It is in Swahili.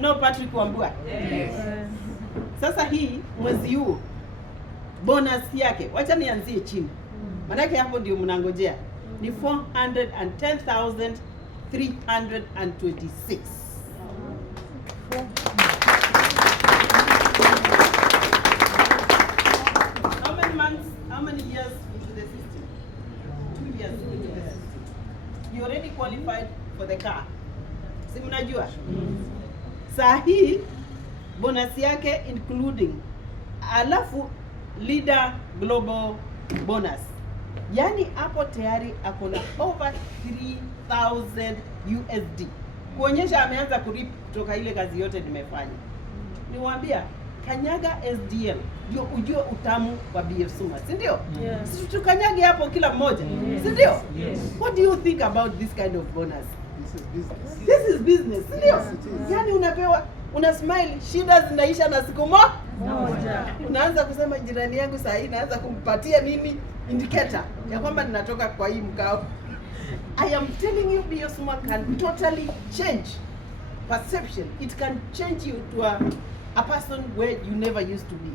know Patrick Wambua? Yes. Sasa hii mwezi huu bonus yake, wacha nianzie chini. Manake hapo ndio mnangojea. Ni 410,326. How many months, how many years into the system? 2 years into the system. You already qualified for the car. Si mnajua? Saa hii bonus yake including alafu leader global bonus. Yani hapo tayari ako na over 3,000 USD. Kuonyesha ameanza kurip kutoka ile kazi yote nimefanya. Niwaambia kanyaga SDL ndio ujue utamu wa BF Suma, si ndio? Yes. Tukanyage hapo kila mmoja, si ndio? What do you think about this kind of bonus? This is business. This is business, si ndio? Yes, it is. Yani unapewa, una smile, shida zinaisha na siku moja. Unaanza kusema jirani yangu saa hii naanza kumpatia nini indicator ya kwamba ninatoka kwa hii mkao. I am telling you, BF Suma can totally change perception. It can change you to a person where you never used to be.